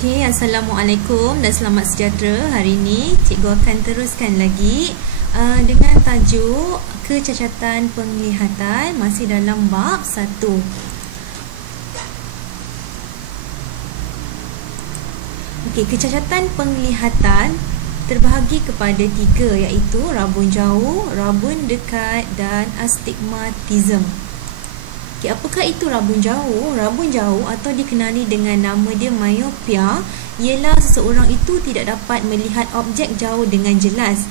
Okey, Assalamualaikum dan selamat sejahtera. Hari ini cikgu akan teruskan lagi dengan tajuk kecacatan penglihatan, masih dalam bab 1. Okey, kecacatan penglihatan terbahagi kepada 3, iaitu rabun jauh, rabun dekat dan astigmatism. Okay, apakah itu rabun jauh? Rabun jauh atau dikenali dengan nama dia myopia ialah seseorang itu tidak dapat melihat objek jauh dengan jelas,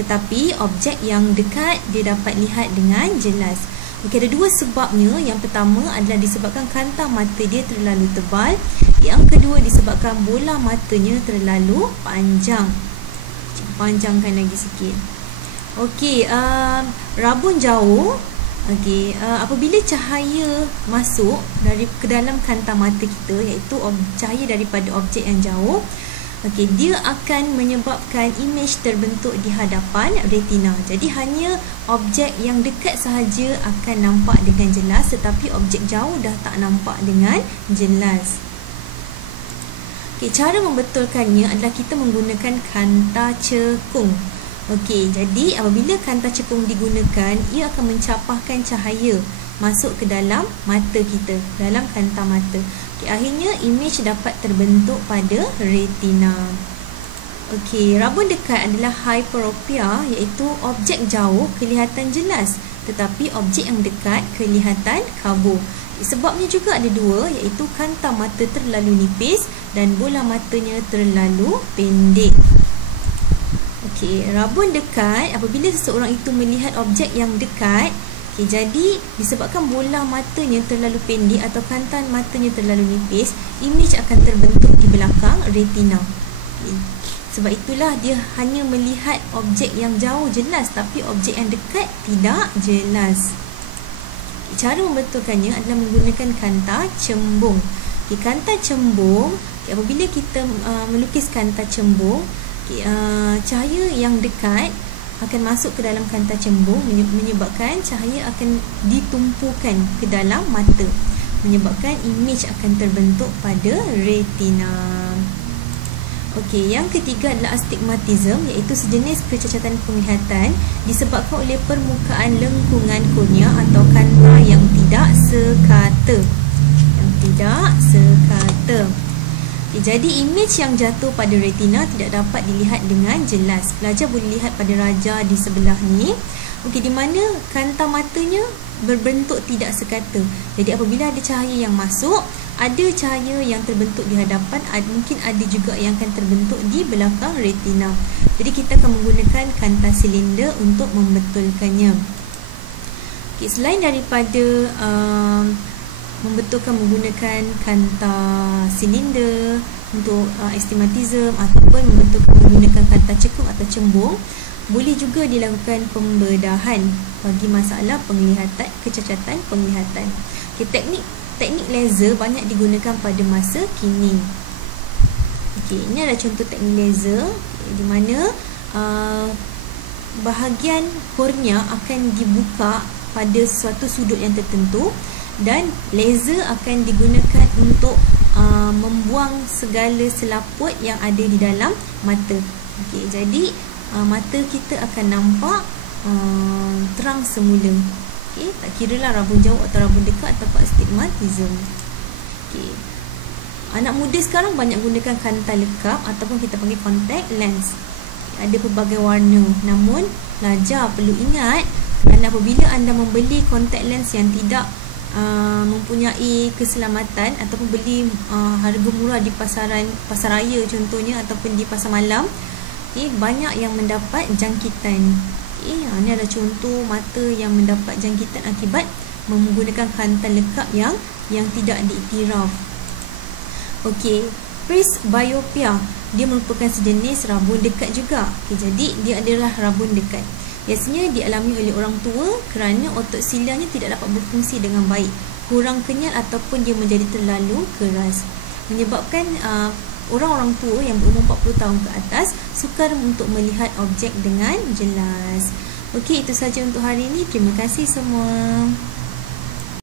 tetapi objek yang dekat dia dapat lihat dengan jelas. Okay, ada 2 sebabnya. Yang pertama adalah disebabkan kanta mata dia terlalu tebal. Yang kedua disebabkan bola matanya terlalu panjang. Panjangkan lagi sikit. Okey, rabun jauh. Okey, apabila cahaya masuk ke dalam kanta mata kita, iaitu cahaya daripada objek yang jauh, okey, dia akan menyebabkan imej terbentuk di hadapan retina. Jadi hanya objek yang dekat sahaja akan nampak dengan jelas, tetapi objek jauh dah tak nampak dengan jelas. Okey, cara membetulkannya adalah kita menggunakan kanta cekung. Okey, jadi apabila kanta cekung digunakan, ia akan mencapahkan cahaya masuk ke dalam mata kita, dalam kanta mata. Okey, akhirnya imej dapat terbentuk pada retina. Okey, rabun dekat adalah hyperopia, iaitu objek jauh kelihatan jelas, tetapi objek yang dekat kelihatan kabur. Sebabnya juga ada 2, iaitu kanta mata terlalu nipis dan bola matanya terlalu pendek. Okey, rabun dekat apabila seseorang itu melihat objek yang dekat, okey, jadi disebabkan bola matanya terlalu pendek atau kantan matanya terlalu nipis, imej akan terbentuk di belakang retina. Okay. Sebab itulah dia hanya melihat objek yang jauh jelas, tapi objek yang dekat tidak jelas. Okay, cara membetulkannya adalah menggunakan kanta cembung. Okay, kanta cembung, okay, apabila kita melukis kanta cembung, okay, cahaya yang dekat akan masuk ke dalam kanta cembung, menyebabkan cahaya akan ditumpukan ke dalam mata, menyebabkan imej akan terbentuk pada retina. Okey, yang ketiga adalah astigmatism, iaitu sejenis kecacatan penglihatan disebabkan oleh permukaan lengkungan kornea atau kanta yang tidak sekata. Jadi imej yang jatuh pada retina tidak dapat dilihat dengan jelas. Pelajar boleh lihat pada raja di sebelah ni, okey, di mana kanta matanya berbentuk tidak sekata. Jadi apabila ada cahaya yang masuk, ada cahaya yang terbentuk di hadapan, mungkin ada juga yang akan terbentuk di belakang retina. Jadi kita akan menggunakan kanta silinder untuk membetulkannya. Okey, selain daripada membetulkan menggunakan kanta silinder untuk astigmatism ataupun membetulkan menggunakan kanta cekung atau cembung, boleh juga dilakukan pembedahan bagi masalah penglihatan, kecacatan penglihatan. Okay, teknik laser banyak digunakan pada masa kini. Okey, ini adalah contoh teknik laser, di mana bahagian kornea akan dibuka pada suatu sudut yang tertentu, dan laser akan digunakan untuk membuang segala selaput yang ada di dalam mata. Okey, jadi mata kita akan nampak terang semula. Okey, tak kiralah rabun jauh atau rabun dekat atau astigmatism. Okey, anak muda sekarang banyak gunakan kanta lekap ataupun kita panggil contact lens. Ada pelbagai warna, namun pelajar perlu ingat, kerana apabila anda membeli contact lens yang tidak mempunyai keselamatan ataupun beli harga murah di pasar raya contohnya, ataupun di pasar malam, okay, banyak yang mendapat jangkitan. Okay, ini adalah contoh mata yang mendapat jangkitan akibat menggunakan kanta lekap yang tidak diiktiraf. Okey, presbyopia, dia merupakan sejenis rabun dekat juga. Okay, jadi dia adalah rabun dekat. Biasanya dialami oleh orang tua kerana otot silanya tidak dapat berfungsi dengan baik, kurang kenyal ataupun dia menjadi terlalu keras, menyebabkan orang-orang tua yang berumur 40 tahun ke atas sukar untuk melihat objek dengan jelas. Okey, itu saja untuk hari ini. Terima kasih semua.